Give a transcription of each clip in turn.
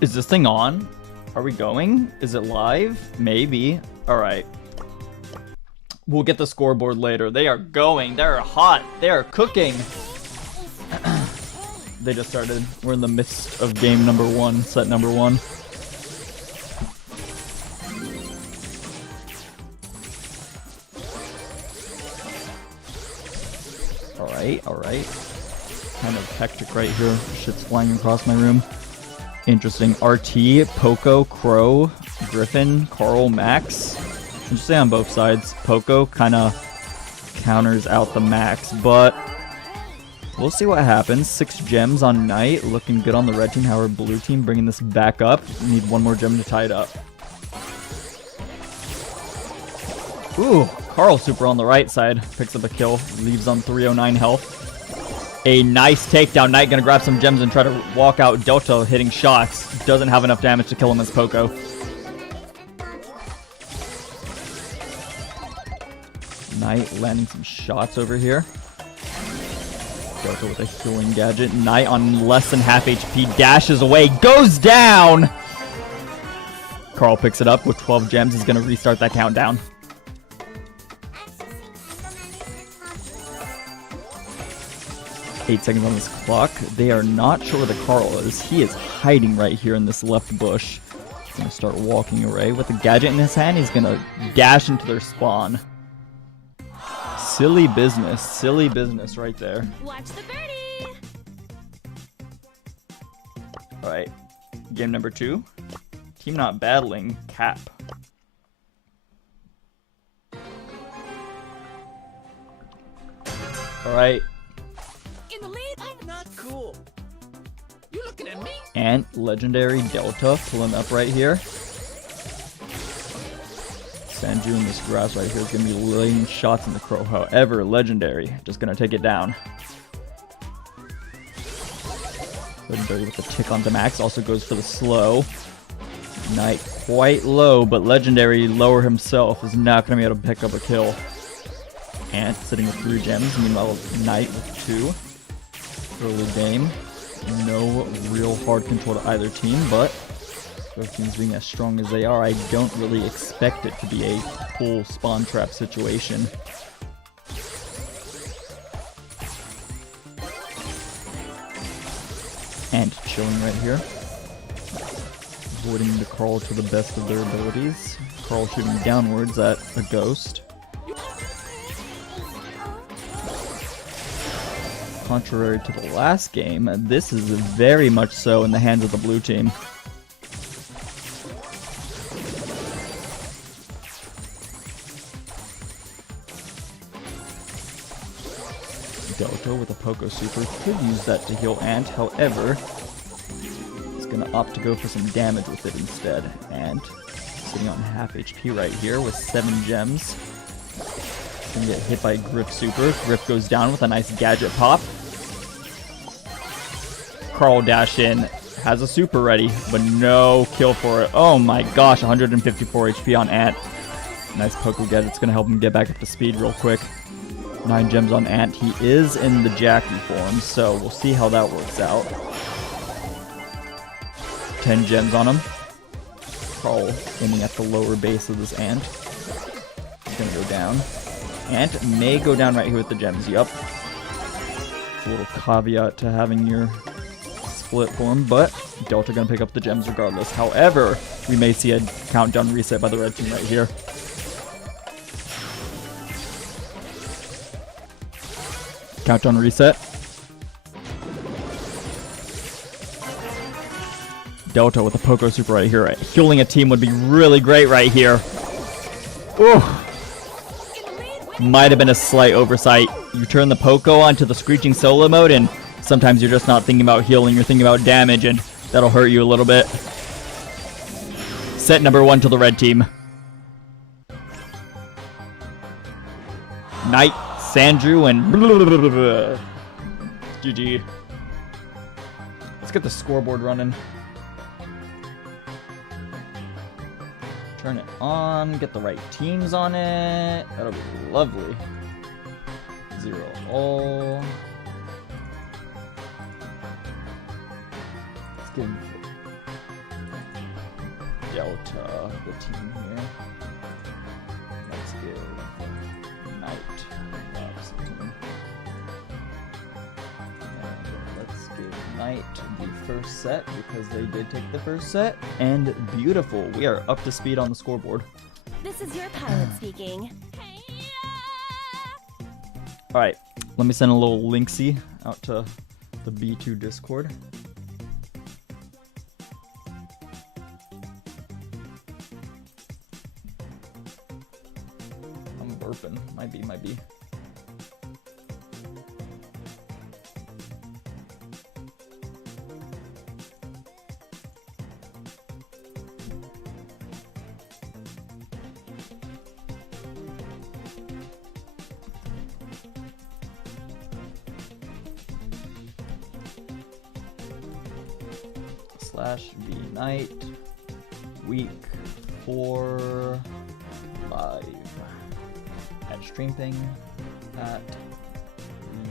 Is this thing on? Are we going? Is it live? Maybe. Alright. We'll get the scoreboard later. They are going. They're hot. They are cooking. They just started. We're in the midst of game number 1, set number 1. Alright, alright. Kind of hectic right here. Shit's flying across my room. Interesting. RT, Poco, Crow, Griffin, Carl, Max. Interesting on both sides. Poco kind of counters out the Max, but we'll see what happens. 6 gems on Knight. Looking good on the red team. However, blue team bringing this back up. Need one more gem to tie it up. Ooh, Carl super on the right side. Picks up a kill. Leaves on 309 health. A nice takedown. Knight gonna grab some gems and try to walk out. Delta hitting shots. Doesn't have enough damage to kill him as Poco. Knight landing some shots over here. Delta with a healing gadget. Knight on less than half HP. Dashes away. Goes down! Carl picks it up with 12 gems. He's gonna restart that countdown. Eight seconds on this clock. They are not sure where the Carl is. He is hiding right here in this left bush. He's gonna start walking away with a gadget in his hand. He's gonna dash into their spawn. Silly business right there. Watch the birdie. Alright, game number 2. Team not battling, Cap. Alright. In the lead. I'm not cool. You looking at me? And legendary Delta pulling up right here. Sanju in this grass right here is going to be laying shots in the Crow. However, legendary just going to take it down. Legendary with the tick on the Max also goes for the slow. Knight quite low, but legendary lower himself is not going to be able to pick up a kill. Ant sitting with 3 gems. Meanwhile, Knight with 2. Early game. No real hard control to either team, but both teams being as strong as they are, I don't really expect it to be a full spawn trap situation. And chilling right here. Avoiding the Carl to the best of their abilities. Carl shooting downwards at a ghost. Contrary to the last game, this is very much so in the hands of the blue team. Delta with a Poco Super could use that to heal Ant, however, he's gonna opt to go for some damage with it instead. Ant sitting on half HP right here with 7 gems. Gonna get hit by Griff Super. Griff goes down with a nice gadget pop. Carl dash in, has a super ready, but no kill for it. Oh my gosh, 154 HP on Ant. Nice Poco gadget's gonna help him get back up to speed real quick. 9 gems on Ant. He is in the Jackie form, so we'll see how that works out. 10 gems on him. Carl aiming at the lower base of this Ant. He's gonna go down. Ant may go down right here with the gems. Yup. It's a little caveat to having your split form, but Delta gonna pick up the gems regardless. However, we may see a countdown reset by the red team right here. Countdown reset. Delta with a Poco Super right here. Healing a team would be really great right here. Ooh. Might have been a slight oversight. You turn the Poco onto the screeching solo mode, and sometimes you're just not thinking about healing, you're thinking about damage, and that'll hurt you a little bit. Set number 1 to the red team. Knight, Sandrew, and GG. Let's get the scoreboard running. Turn it on, get the right teams on it. That'll be lovely. 0 all. Let's give Delta, the team here. Let's give Knight Rob's the team. And let's give Knight the first set because they did take the first set. And beautiful. We are up to speed on the scoreboard. This is your pilot speaking. Alright, let me send a little linksy out to the B2 Discord. I'm burping. Might be. /V Night week 4 live at streaming at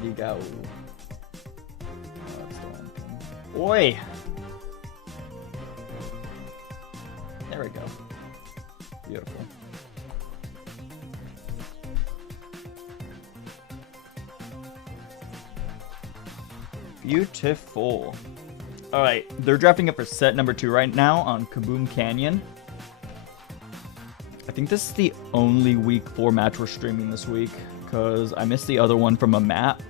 Ligao. That's the one thing. Oi! There we go. Beautiful. Beautiful. Alright, they're drafting up for set number 2 right now on Kaboom Canyon. I think this is the only week 4 match we're streaming this week, because I missed the other one from a nap,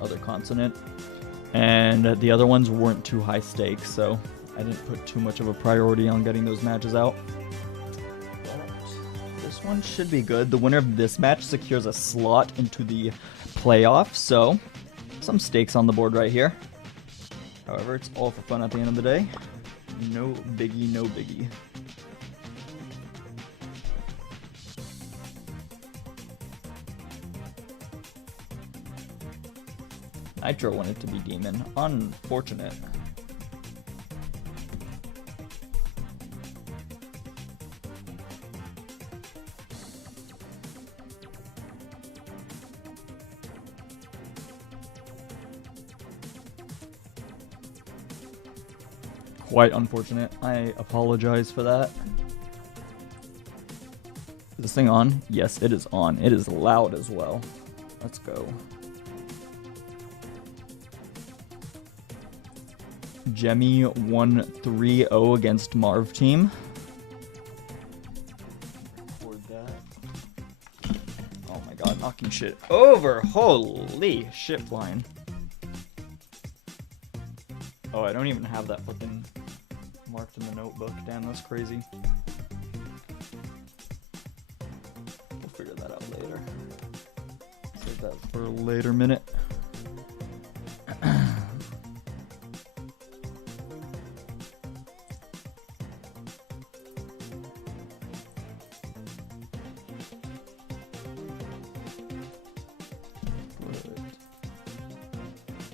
other consonant, and the other ones weren't too high stakes, so I didn't put too much of a priority on getting those matches out. But this one should be good. The winner of this match secures a slot into the playoffs, so some stakes on the board right here. However, it's all for fun at the end of the day. No biggie, no biggie. Nitro wanted to be Demon. Unfortunate. Quite unfortunate. I apologize for that. Is this thing on? Yes, it is on. It is loud as well. Let's go. Jemmy 1-3-0 against Marv team. Record that. Oh my god, knocking shit over. Holy shit flying. Oh, I don't even have that fucking marked in the notebook. Damn, that's crazy. We'll figure that out later. Save that for a later minute.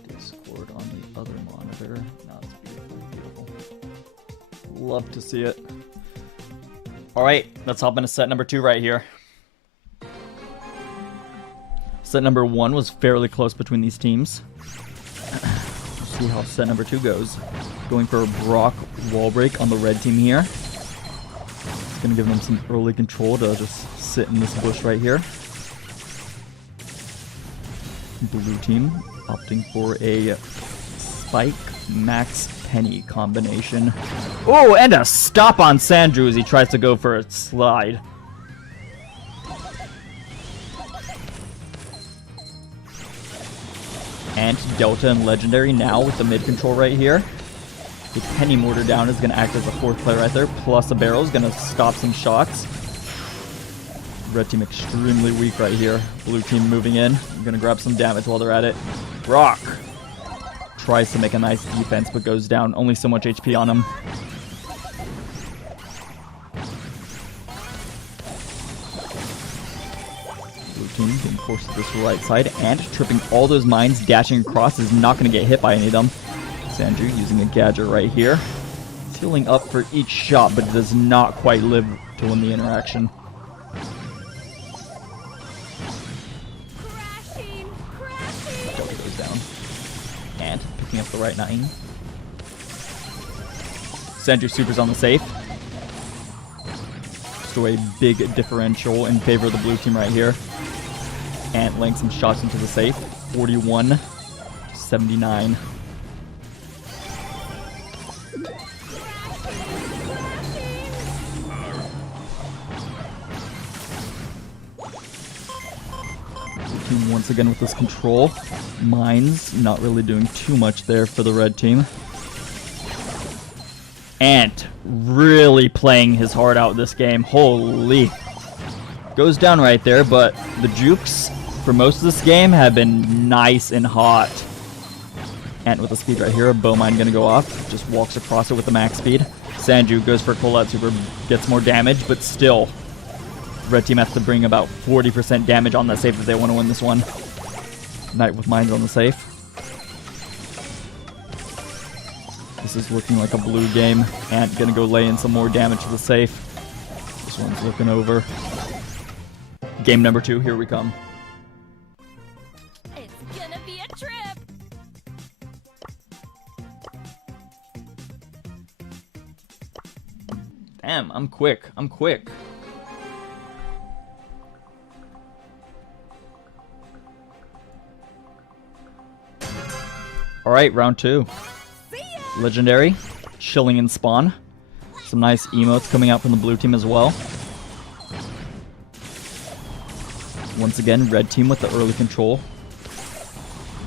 Discord on the other monitor. No, it's beautiful, beautiful. Love to see it. Alright, let's hop into set number 2 right here. Set number 1 was fairly close between these teams. See how set number 2 goes. Going for a Brock wall break on the red team here. It's going to give them some early control to just sit in this bush right here. Blue team opting for a Spike Max Penny combination. Oh, and a stop on Sandrew as he tries to go for a slide. And Delta and Legendary now with the mid control right here. The Penny Mortar down is going to act as a 4th player right there, plus a barrel is going to stop some shots. Red team extremely weak right here. Blue team moving in. I'm going to grab some damage while they're at it. Brock tries to make a nice defense, but goes down. Only so much HP on him. Blue team being forced to this right side and tripping all those mines. Dashing across is not going to get hit by any of them. Sandrew using a gadget right here. He's healing up for each shot, but does not quite live to win the interaction. Delta goes down. And picking up the right 9. Sanju supers on the safe. So a big differential in favor of the blue team right here. Ant laying some shots into the safe. 41-79. Team once again with this control. Mines not really doing too much there for the red team. Ant really playing his heart out this game. Holy. Goes down right there, but the jukes for most of this game have been nice and hot. Ant with the speed right here. Bow mine gonna go off. Just walks across it with the max speed. Sanju goes for Colette Super, gets more damage, but still. Red team has to bring about 40% damage on that safe if they want to win this one. Knight with mines on the safe. This is looking like a blue game. Ant gonna go lay in some more damage to the safe. This one's looking over. Game number 2, here we come. It's gonna be a trip. Damn, I'm quick. I'm quick. Alright, round 2. Legendary. Chilling in spawn. Some nice emotes coming out from the blue team as well. Once again, red team with the early control.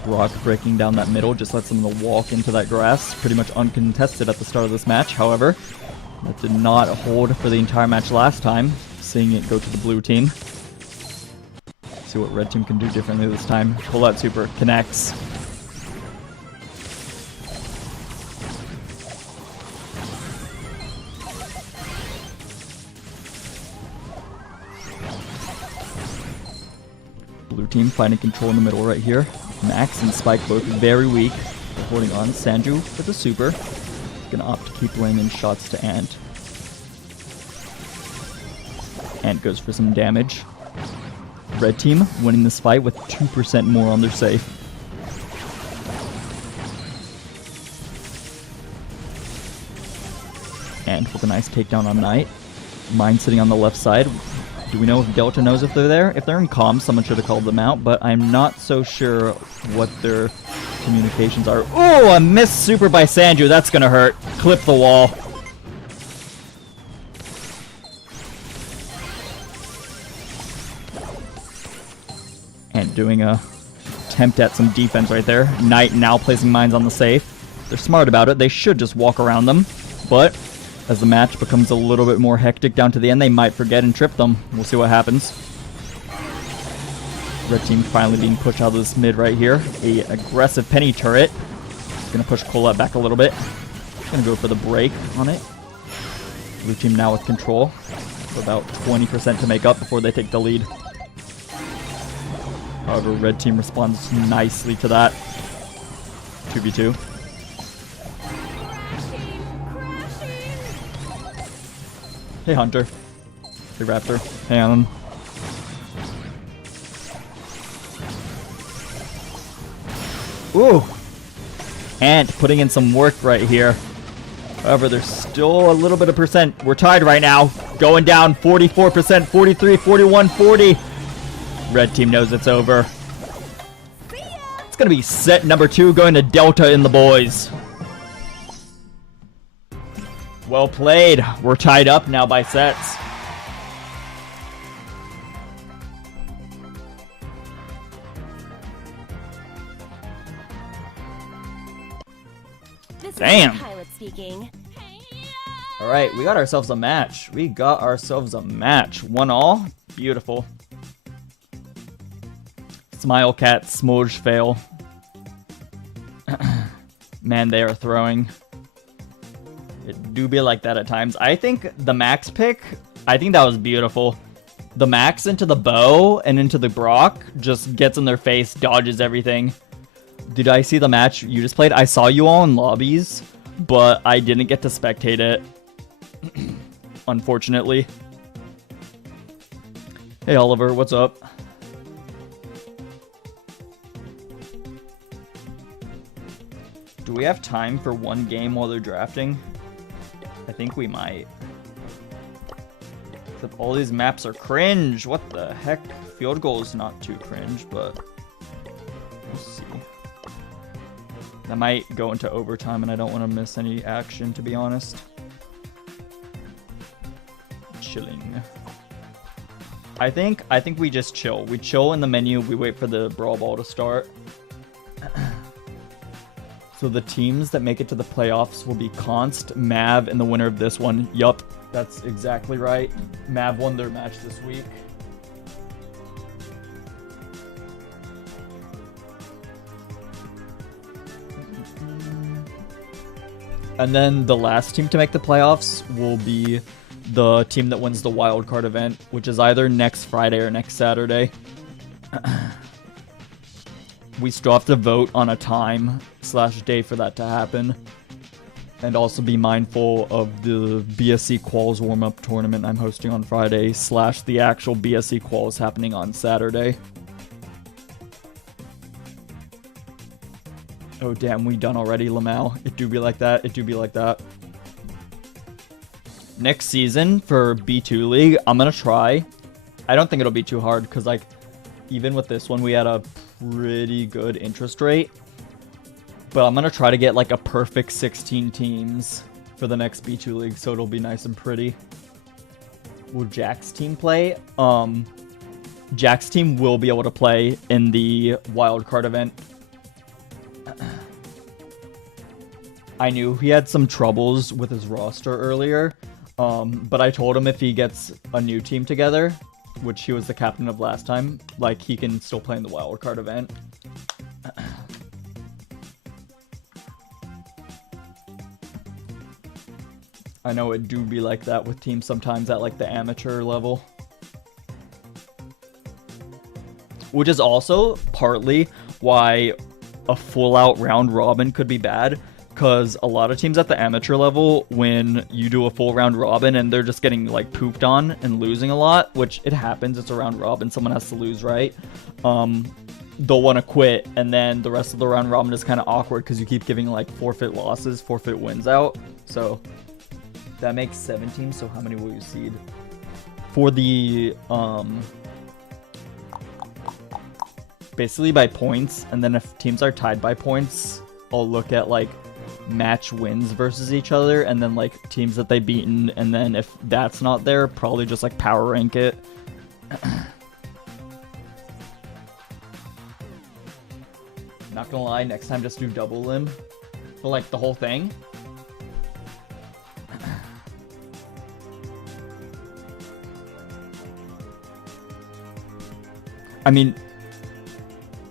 Brock breaking down that middle, just lets them walk into that grass. Pretty much uncontested at the start of this match. However, that did not hold for the entire match last time. Seeing it go to the blue team. See what red team can do differently this time. Colette Super connects. Blue team finding control in the middle right here. Max and Spike both very weak. Holding on. Sanju with the super. Gonna opt to keep laying in shots to Ant. Ant goes for some damage. Red team winning this fight with 2% more on their safe. Ant with a nice takedown on Knight. Mine sitting on the left side. Do we know if Delta knows if they're there? If they're in comms, someone should have called them out, but I'm not so sure what their communications are. Oh, a missed super by Sanju. That's gonna hurt. Clip the wall. And doing a attempt at some defense right there. Knight now placing mines on the safe. They're smart about it. They should just walk around them, but as the match becomes a little bit more hectic down to the end, they might forget and trip them. We'll see what happens. Red team finally being pushed out of this mid right here. A aggressive penny turret. Gonna push Colette back a little bit. Gonna go for the break on it. Blue team now with control. For about 20% to make up before they take the lead. However, red team responds nicely to that. 2v2. Hey Hunter. Hey Raptor. Hey Alan. Ooh! Ant putting in some work right here. However, there's still a little bit of percent. We're tied right now. Going down 44%, 43, 41, 40. Red team knows it's over. It's gonna be set number 2 going to Delta in the boys. Well played. We're tied up now by sets. This Damn. is your pilot speaking. All right, we got ourselves a match. We got ourselves a match. 1-all. Beautiful. Smile Cat, Smooge fail. Man, they are throwing. It do be like that at times. I think the Max pick, I think that was beautiful. The Max into the bow and into the Brock just gets in their face, dodges everything. Did I see the match you just played? I saw you all in lobbies, but I didn't get to spectate it. Unfortunately. Hey Oliver, what's up? Do we have time for one game while they're drafting? I think we might. Except all these maps are cringe. What the heck? Field goal is not too cringe, but we'll see. That might go into overtime, and I don't want to miss any action, to be honest. Chilling. I think we just chill. We chill in the menu. We wait for the Brawl Ball to start. So the teams that make it to the playoffs will be Const, Mav, and the winner of this one. Yup, that's exactly right. Mav won their match this week. And then the last team to make the playoffs will be the team that wins the wild card event, which is either next Friday or next Saturday. We still have to vote on a time/day for that to happen. And also be mindful of the BSC Quals warm-up tournament I'm hosting on Friday / the actual BSC Quals happening on Saturday. Oh damn, we done already, Lamau. It do be like that. It do be like that. Next season for B2 League, I'm gonna try. I don't think it'll be too hard because, like, even with this one, we had a pretty good interest rate. But I'm gonna try to get like a perfect 16 teams for the next B2 League, so it'll be nice and pretty. Will Jack's team play? Jack's team will be able to play in the wildcard event. I knew he had some troubles with his roster earlier, but I told him if he gets a new team together, which he was the captain of last time, like, he can still play in the wildcard event. I know it do be like that with teams sometimes at, like, the amateur level. Which is also partly why a full-out round robin could be bad, because a lot of teams at the amateur level, when you do a full round robin and they're just getting, like, pooped on and losing a lot, which it happens, it's a round robin, someone has to lose, right? They'll want to quit, and then the rest of the round robin is kind of awkward because you keep giving, like, forfeit losses, forfeit wins out. So that makes 7 teams, so how many will you seed? For the, basically by points, and then if teams are tied by points, I'll look at, like, match wins versus each other, and then, like, teams that they've beaten, and then if that's not there, probably just, like, power rank it. Not gonna lie, next time just do double limb for, like, the whole thing. I mean,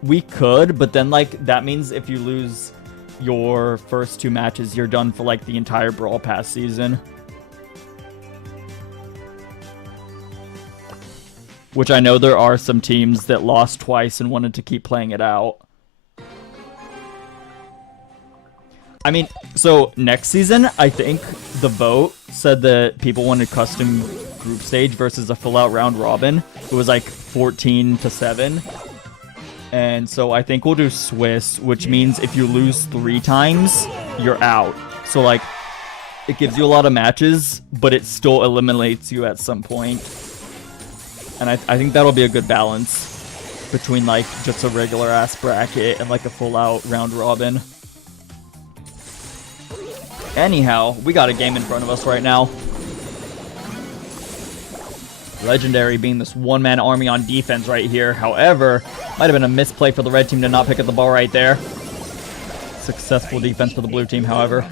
we could, but then, like, that means if you lose your first 2 matches, you're done for, like, the entire Brawl Pass season. Which I know there are some teams that lost twice and wanted to keep playing it out. I mean, so next season, I think the vote said that people wanted custom group stage versus a full-out round robin. It was like 14-7. And so I think we'll do Swiss, which means if you lose 3 times, you're out. So, like, it gives you a lot of matches, but it still eliminates you at some point. And I think that'll be a good balance between, like, just a regular-ass bracket and, like, a full-out round robin. Anyhow, we got a game in front of us right now. Legendary being this one-man army on defense right here. However, might have been a misplay for the red team to not pick up the ball right there. Successful defense for the blue team, however.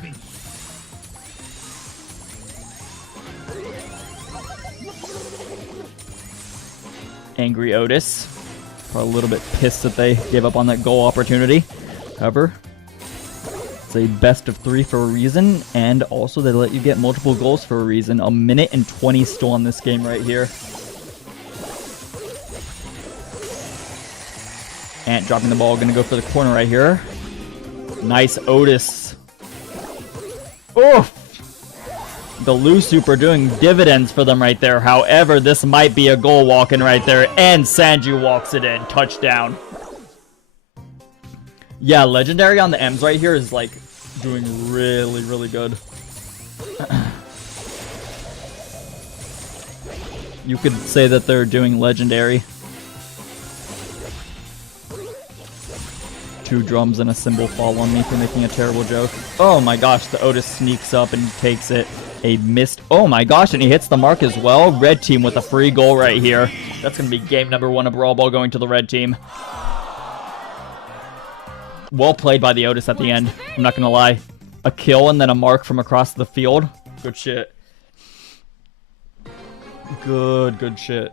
Angry Otis. Probably a little bit pissed that they gave up on that goal opportunity. However, it's a best of 3 for a reason, and also they let you get multiple goals for a reason. 1 minute and 20 still on this game right here. Ant dropping the ball, gonna go for the corner right here. Nice Otis. Oh! The Lou Super doing dividends for them right there. However, this might be a goal walking right there, and Sanju walks it in. Touchdown. Yeah, Legendary on the M's right here is, like, doing really, really good. You could say that they're doing legendary. 2 drums and a cymbal fall on me for making a terrible joke. Oh my gosh, the Otis sneaks up and takes it. A missed. Oh my gosh, and he hits the mark as well. Red team with a free goal right here. That's going to be game number 1 of Brawl Ball going to the red team. Well played by the Otis at the end. I'm not going to lie. A kill and then a mark from across the field. Good shit. Good shit.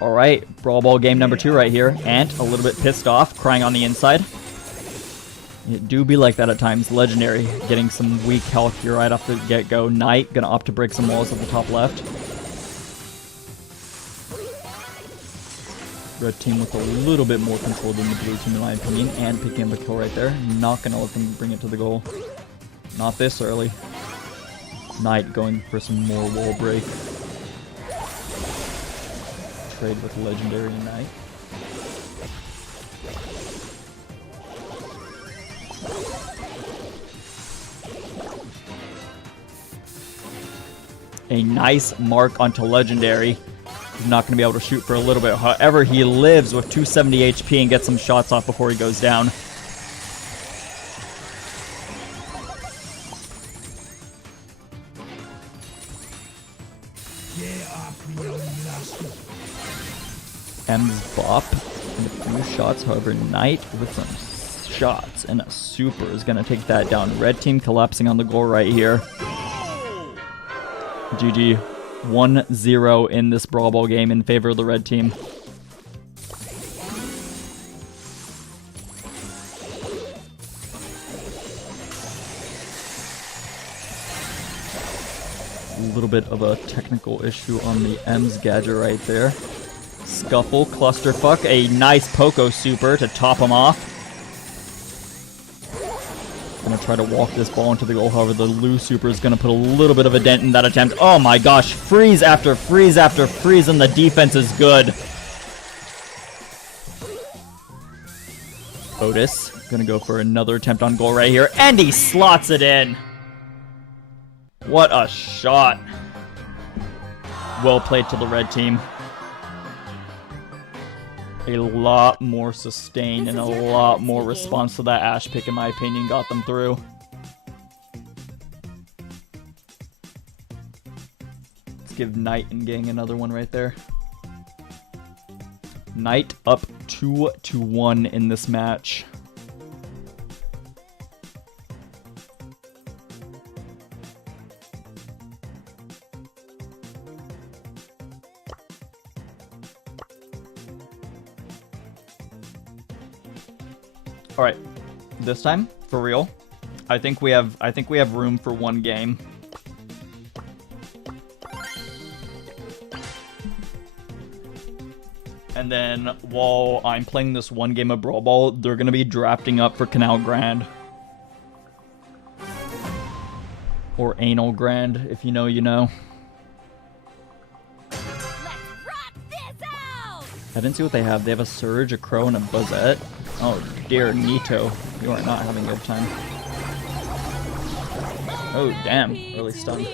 Alright, Brawl Ball game number 2 right here. Ant, a little bit pissed off, crying on the inside. It do be like that at times. Legendary, getting some weak health here right off the get-go. Knight, gonna opt to break some walls at the top left. Red team with a little bit more control than the blue team in my opinion. And picking up a kill right there. Not gonna let them bring it to the goal. Not this early. Knight going for some more wall break. Trade with Legendary Knight. A nice mark onto Legendary. He's not going to be able to shoot for a little bit. However, he lives with 270 HP and gets some shots off before he goes down. M's bop and a few shots. However, Knight with some shots and a super is going to take that down. Red team collapsing on the goal right here. GG. 1-0 in this Brawl Ball game in favor of the red team. A little bit of a technical issue on the M's gadget right there. Scuffle, clusterfuck, a nice Poco super to top him off. Gonna try to walk this ball into the goal, however the Lou super is gonna put a little bit of a dent in that attempt. Oh my gosh, freeze after freeze after freeze, and the defense is good. Otis gonna go for another attempt on goal right here, and he slots it in. What a shot. Well played to the red team. A lot more sustain and a lot more response to that Ash pick, in my opinion, got them through. Let's give Knight and Gang another one right there. Knight up 2-1 in this match. All right, this time for real. I think we have room for one game. And then while I'm playing this one game of Brawl Ball, they're gonna be drafting up for Canal Grand. Or Anal Grand, if you know, you know. Let's rock this out! I didn't see what they have. They have a Surge, a Crow, and a Buzzette. Oh dear, Nito. You are not having a good time. Oh, damn. Early stun.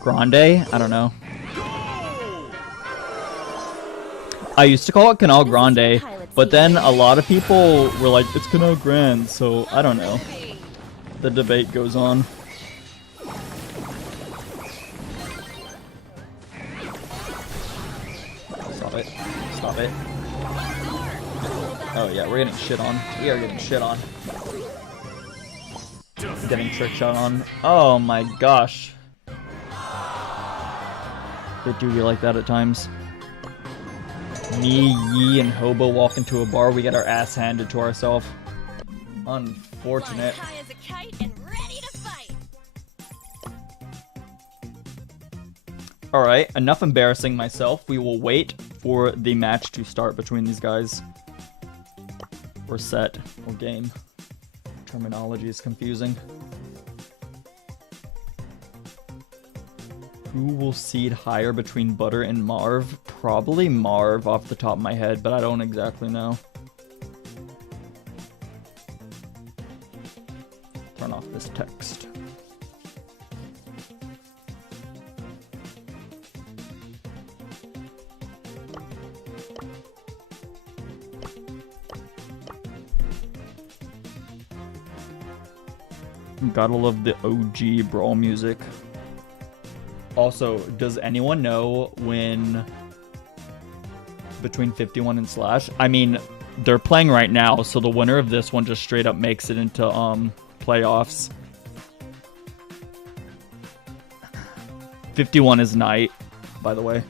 Grande? I don't know. I used to call it Canal Grande, but then a lot of people were like, it's Canal Grand, so I don't know. The debate goes on. Stop it. Stop it. Oh yeah, we're getting shit on. We are getting shit on. Getting trick shot on. Oh my gosh. They do be like that at times. Me, Yi, and Hobo walk into a bar, we get our ass handed to ourselves. Unfortunate. Flying high as a kite and ready to fight. Alright, enough embarrassing myself. We will wait for the match to start between these guys. Or set, or game. Terminology is confusing. Who will seed higher between Butter and Marv? Probably Marv off the top of my head, but I don't exactly know. Turn off this text. Gotta love the OG Brawl music. Also, does anyone know when between 51 and Slash? I mean, they're playing right now, so the winner of this one just straight up makes it into playoffs. 51 is Knight, by the way.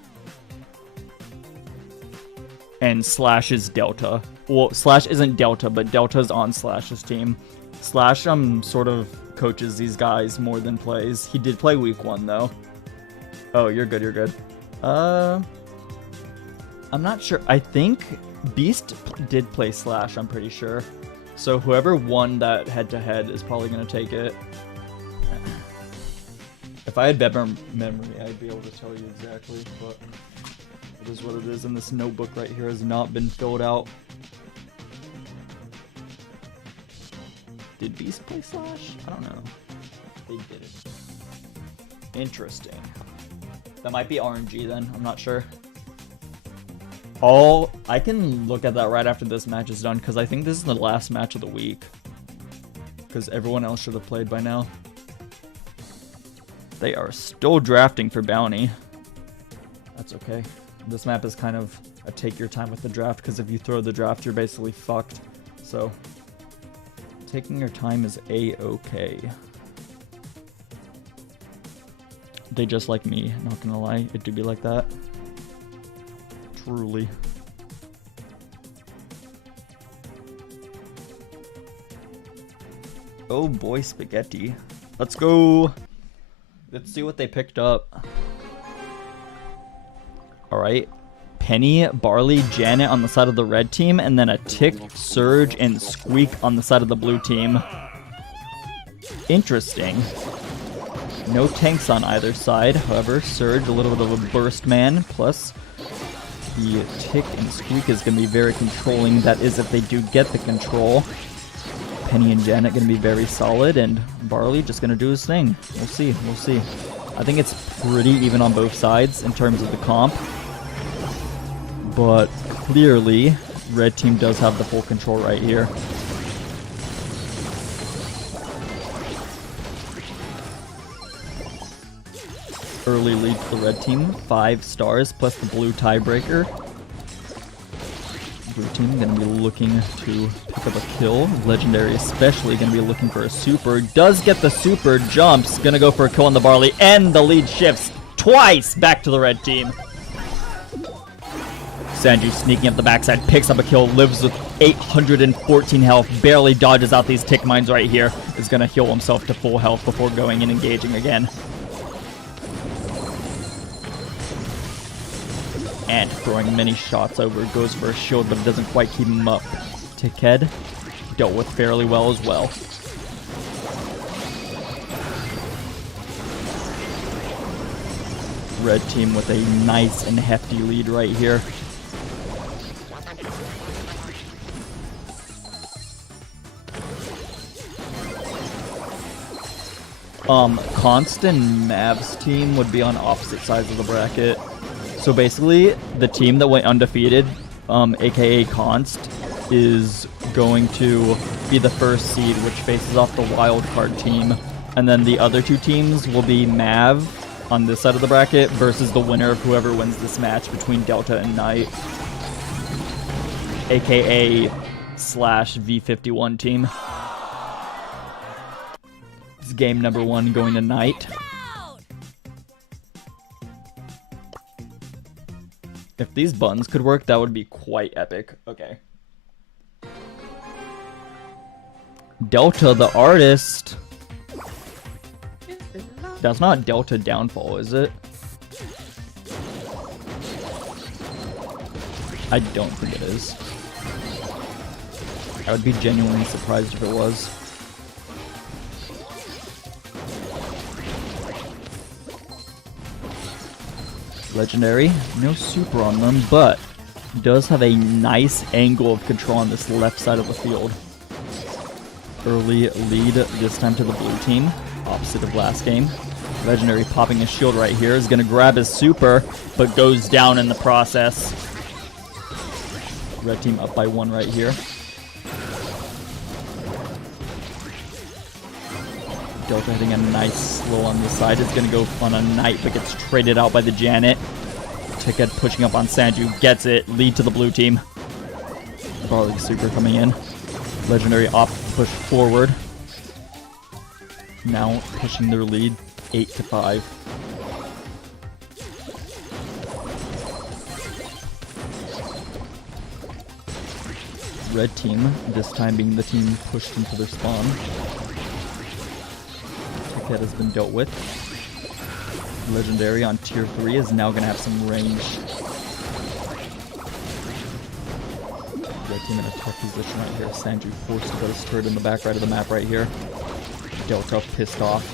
And Slash is Delta. Well, Slash isn't Delta, but Delta's on Slash's team. Slash sort of coaches these guys more than plays. He did play week 1 though. Oh, you're good, you're good. I'm not sure. I think Beast did play Slash, I'm pretty sure. So whoever won that head-to-head is probably going to take it. If I had better memory, I'd be able to tell you exactly, but it is what it is, and this notebook right here has not been filled out. Did Beast play Slash? I don't know. They did it. Interesting. That might be RNG then, I'm not sure. I can look at that right after this match is done, because I think this is the last match of the week. Because everyone else should have played by now. They are still drafting for Bounty. That's okay. This map is kind of a take your time with the draft, because if you throw the draft, you're basically fucked. So, taking your time is A-okay. They just like me, not gonna lie. It do be like that. Truly. Oh boy, spaghetti. Let's go. Let's see what they picked up. Alright. Penny, Barley, Janet on the side of the red team, and then a Tick, Surge, and Squeak on the side of the blue team. Interesting. No tanks on either side. However, Surge, a little bit of a burst man, plus the Tick and Squeak is going to be very controlling. That is if they do get the control. Penny and Janet going to be very solid, and Barley just going to do his thing. We'll see, we'll see. I think it's pretty even on both sides in terms of the comp. But clearly, red team does have the full control right here. Early lead for the red team, 5 stars plus the blue tiebreaker. Blue team going to be looking to pick up a kill. Legendary especially going to be looking for a super. Does get the super, jumps, going to go for a kill on the Barley, and the lead shifts twice back to the red team. Sanju sneaking up the backside, picks up a kill, lives with 814 health, barely dodges out these tick mines right here. Is going to heal himself to full health before going and engaging again. And throwing many shots over, goes for a shield, but it doesn't quite keep him up. Tickhead dealt with fairly well as well. Red team with a nice and hefty lead right here. Const and Mav's team would be on opposite sides of the bracket. So basically, the team that went undefeated, aka Const, is going to be the first seed, which faces off the wildcard team. And then the other two teams will be Mav on this side of the bracket versus the winner of whoever wins this match between Delta and Knight, aka slash V51 team. This is game number 1 going to Knight. If these buttons could work, that would be quite epic. Okay. Delta, the artist. That's not Delta Downfall, is it? I don't think it is. I would be genuinely surprised if it was. Legendary, no super on them, but does have a nice angle of control on this left side of the field. Early lead this time to the blue team, opposite of last game. Legendary popping his shield right here, is going to grab his super, but goes down in the process. Red team up by 1 right here. Delta hitting a nice slow on the side. It's going to go on a Knight, but gets traded out by the Janet. Ticket pushing up on Sanju. Gets it. Lead to the blue team. Barley Super coming in. Legendary op push forward. Now pushing their lead 8-5. Red team, this time being the team pushed into their spawn. Ticket has been dealt with. Legendary on tier 3 is now going to have some range. Red team in a tough position right here. Sanju forced to go to turret in the back right of the map right here. Delta pissed off.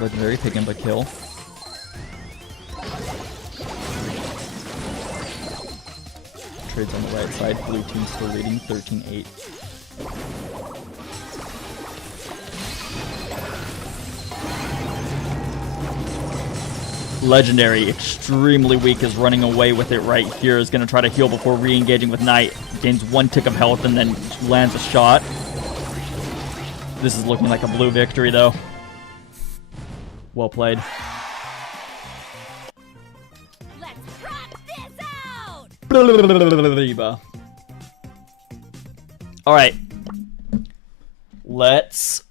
Legendary picking up a kill. Trades on the right side. Blue team still leading 13-8. Legendary, extremely weak, is running away with it right here. Is going to try to heal before re-engaging with Knight. Gains 1 tick of health and then lands a shot. This is looking like a blue victory, though. Well played. Let's rock this out! Alright. Let's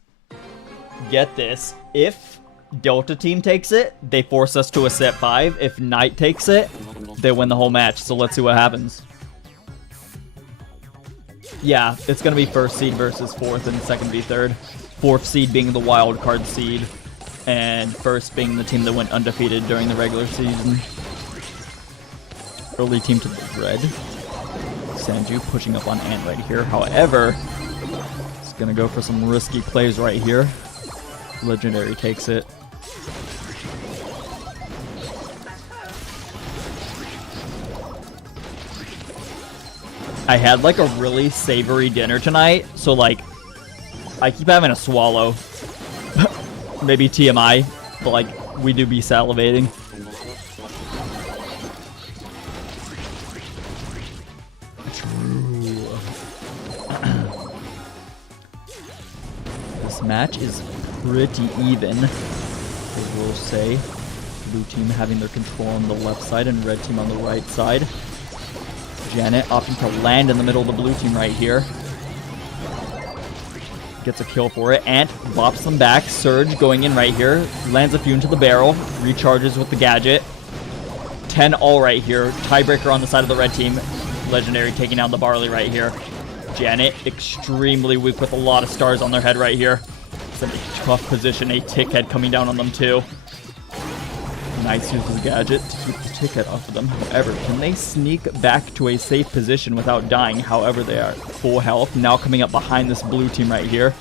get this. If Delta team takes it, they force us to a set 5. If Knight takes it, they win the whole match. So let's see what happens. Yeah, it's going to be first seed versus fourth and second v third. Fourth seed being the wild card seed, and first being the team that went undefeated during the regular season. Early team to the red. Sanju pushing up on Ant right here. However, it's going to go for some risky plays right here. Legendary takes it. I had like a really savory dinner tonight, so like I keep having a swallow. Maybe TMI, but like we do be salivating. True. This match is pretty even, I will say. Blue team having their control on the left side and red team on the right side. Janet opting to land in the middle of the blue team right here. Gets a kill for it. Ant bops them back. Surge going in right here. Lands a few into the barrel. Recharges with the gadget. 10 all right here. Tiebreaker on the side of the red team. Legendary taking out the Barley right here. Janet extremely weak with a lot of stars on their head right here. It's in a tough position. A tick head coming down on them too. Nice use of the gadget to keep the ticket off of them. However, can they sneak back to a safe position without dying? However, they are full health. Now coming up behind this blue team right here.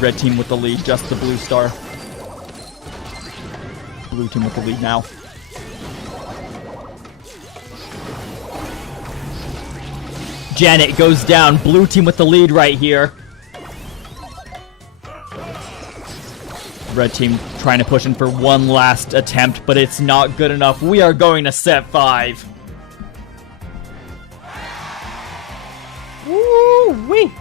Red team with the lead, just the blue star. Blue team with the lead now. Janet goes down. Blue team with the lead right here. Red team trying to push in for one last attempt, but it's not good enough. We are going to set 5. Woo-wee!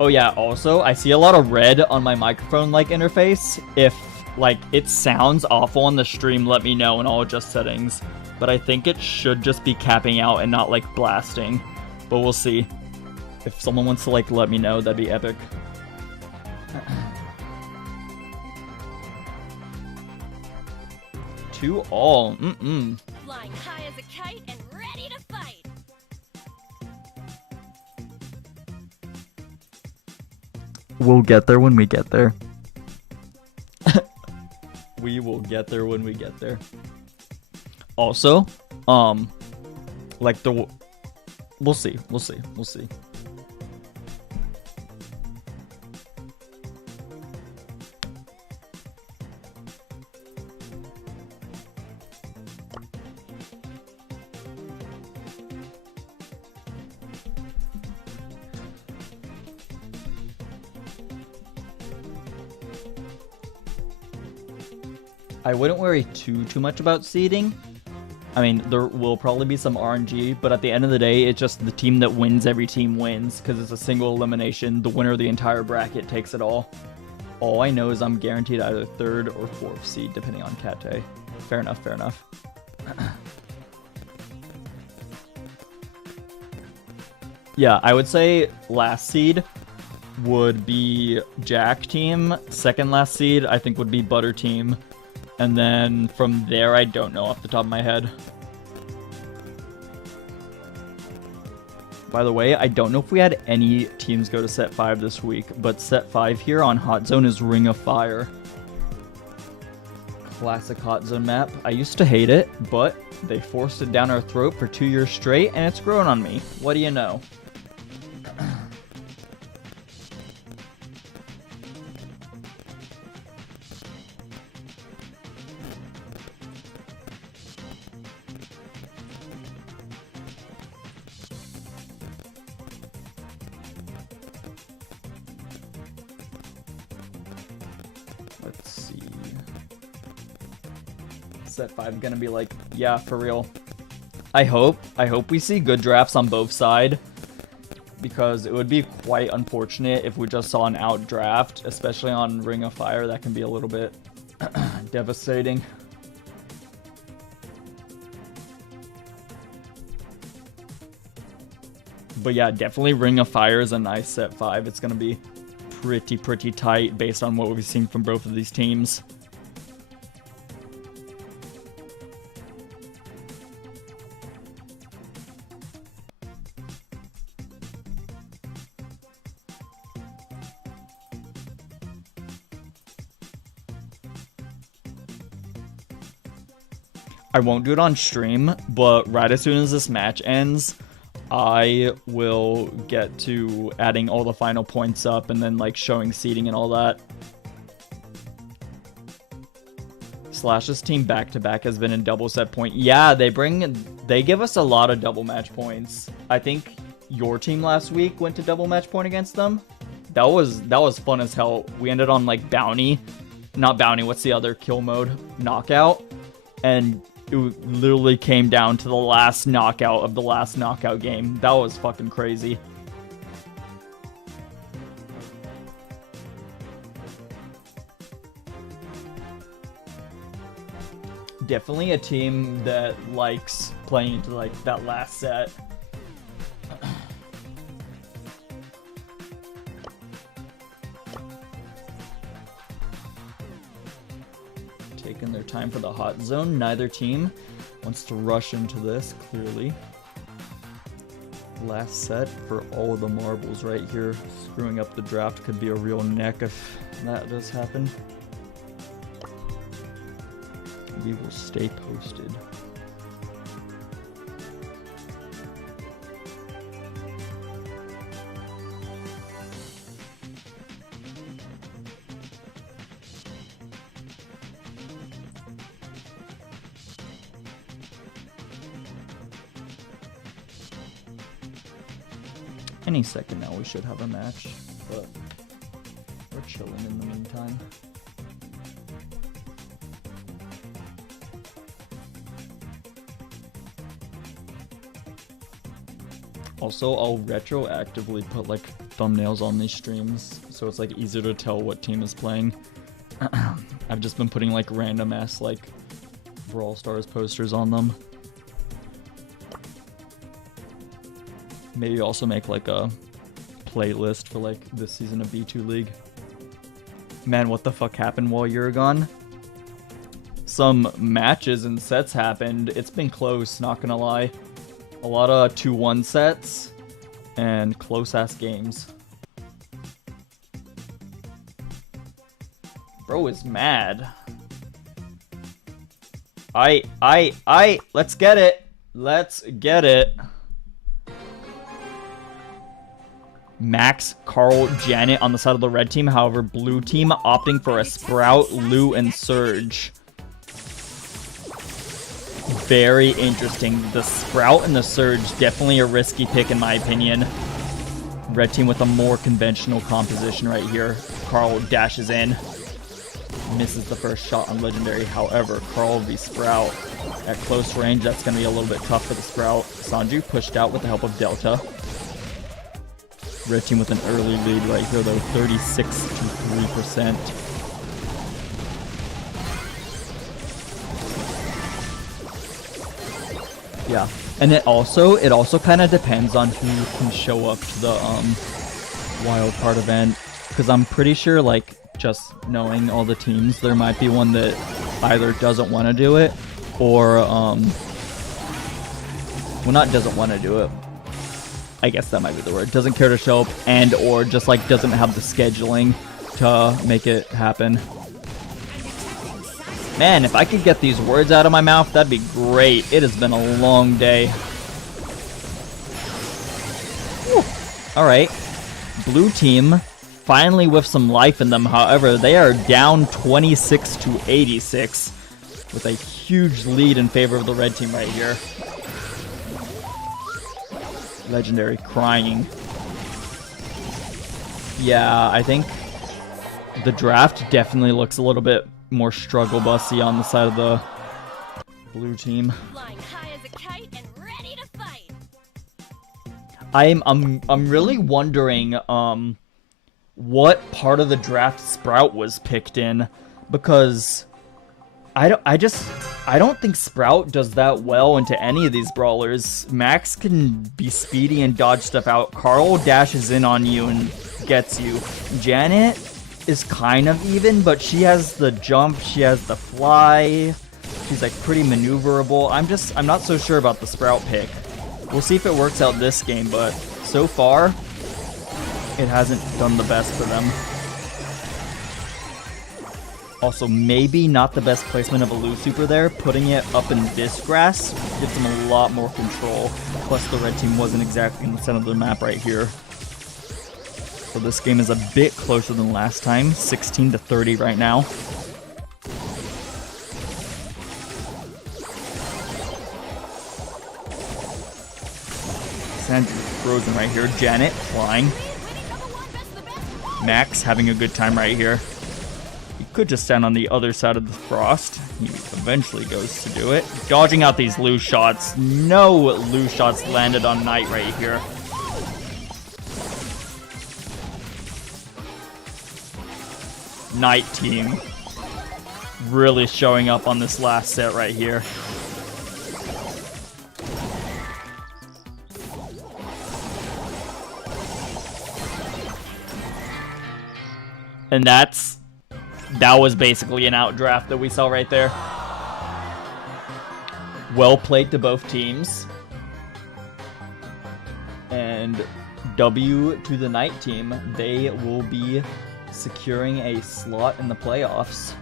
Oh yeah, also, I see a lot of red on my microphone-like interface. If, like, it sounds awful on the stream, let me know and I'll adjust settings. But I think it should just be capping out and not, like, blasting. But we'll see. If someone wants to, like, let me know, that'd be epic. 2 all. Flying high as a kite and ready to fight. We'll get there when we get there. We will get there when we get there. Also, like we'll see. I wouldn't worry too much about seeding. I mean, there will probably be some RNG, but at the end of the day, it's just the team that wins, every team wins, because it's a single elimination. The winner of the entire bracket takes it all. All I know is I'm guaranteed either 3rd or 4th seed, depending on Kate. Fair enough, fair enough. Yeah, I would say last seed would be Jack team. Second last seed, I think, would be Butter team. And then from there, I don't know off the top of my head. By the way, I don't know if we had any teams go to set 5 this week, but set 5 here on Hot Zone is Ring of Fire. Classic Hot Zone map. I used to hate it, but they forced it down our throat for 2 years straight, and it's grown on me. What do you know? Let's see. Set 5 gonna be like, yeah, for real. I hope we see good drafts on both sides, because it would be quite unfortunate if we just saw an out draft, especially on Ring of Fire. That can be a little bit devastating. But yeah, definitely Ring of Fire is a nice set 5. It's gonna be pretty tight based on what we've seen from both of these teams. I won't do it on stream, but right as soon as this match ends, I will get to adding all the final points up and then like showing seeding and all that. Slash's team back-to-back has been in double set point. Yeah, they give us a lot of double match points. I think your team last week went to double match point against them. That was fun as hell. We ended on like bounty. Not bounty, what's the other kill mode? Knockout. And it literally came down to the last knockout of the last knockout game. That was fucking crazy. Definitely a team that likes playing into like that last set. Taking their time for the hot zone. Neither team wants to rush into this, clearly. Last set for all of the marbles right here. Screwing up the draft could be a real neck if that does happen. We will stay posted. Any second now we should have a match, but we're chilling in the meantime. Also, I'll retroactively put like thumbnails on these streams, so it's like easier to tell what team is playing. I've just been putting like random ass like Brawl Stars posters on them. Maybe also make like a playlist for like this season of B2 League. Man, what the fuck happened while you were gone? Some matches and sets happened. It's been close, not gonna lie. A lot of 2-1 sets and close-ass games. Bro is mad. Let's get it. Let's get it. Max, Carl, Janet on the side of the red team. However, blue team opting for a Sprout, Lou, and Surge. Very interesting. The Sprout and the Surge, definitely a risky pick in my opinion. Red team with a more conventional composition right here. Carl dashes in. Misses the first shot on Legendary. However, Carl v Sprout. At close range, that's going to be a little bit tough for the Sprout. Sanju pushed out with the help of Delta. Red team with an early lead right here, though, 36 to 3%. Yeah, and it also kind of depends on who can show up to the wild card event, because I'm pretty sure, like, just knowing all the teams, there might be one that either doesn't want to do it or well, not doesn't want to do it, I guess that might be the word, doesn't care to show up, and or just like doesn't have the scheduling to make it happen. Man, if I could get these words out of my mouth, that'd be great. It has been a long day. Alright. Blue team finally with some life in them. However, they are down 26 to 86 with a huge lead in favor of the red team right here. Legendary crying. Yeah, I think the draft definitely looks a little bit more struggle bussy on the side of the blue team. Flying high as a kite and ready to fight. I'm really wondering what part of the draft Sprout was picked in, because I don't think Sprout does that well into any of these brawlers. Max can be speedy and dodge stuff out. Carl dashes in on you and gets you. Janet is kind of even, but she has the jump, she has the fly. She's like pretty maneuverable. I'm not so sure about the Sprout pick. We'll see if it works out this game, but so far it hasn't done the best for them. Also, maybe not the best placement of a Lu Super there. Putting it up in this grass gives them a lot more control. Plus, the red team wasn't exactly in the center of the map right here. So this game is a bit closer than last time. 16 to 30 right now. Sandra frozen right here. Janet flying. Max having a good time right here. He could just stand on the other side of the frost. He eventually goes to do it. Dodging out these loose shots. No loose shots landed on Knight right here. Knight team really showing up on this last set right here. And that was basically an outdraft that we saw right there. Well played to both teams. And W to the Knight team. They will be securing a slot in the playoffs.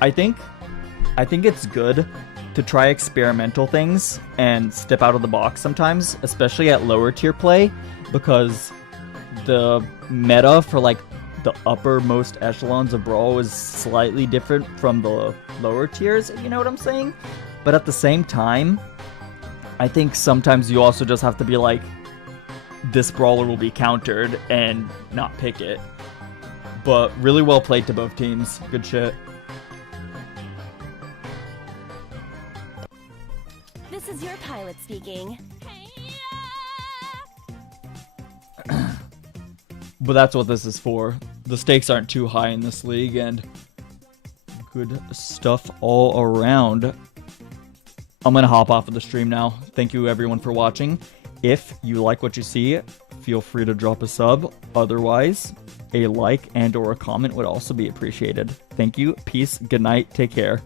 I think it's good to try experimental things and step out of the box sometimes, especially at lower tier play, because the meta for like the uppermost echelons of Brawl is slightly different from the lower tiers, if you know what I'm saying. But at the same time, I think sometimes you also just have to be like, this brawler will be countered and not pick it. But really well played to both teams. Good shit. This is your pilot speaking. But that's what this is for. The stakes aren't too high in this league, and good stuff all around. I'm going to hop off of the stream now. Thank you everyone for watching. If you like what you see, feel free to drop a sub. Otherwise, a like and or a comment would also be appreciated. Thank you. Peace. Good night. Take care.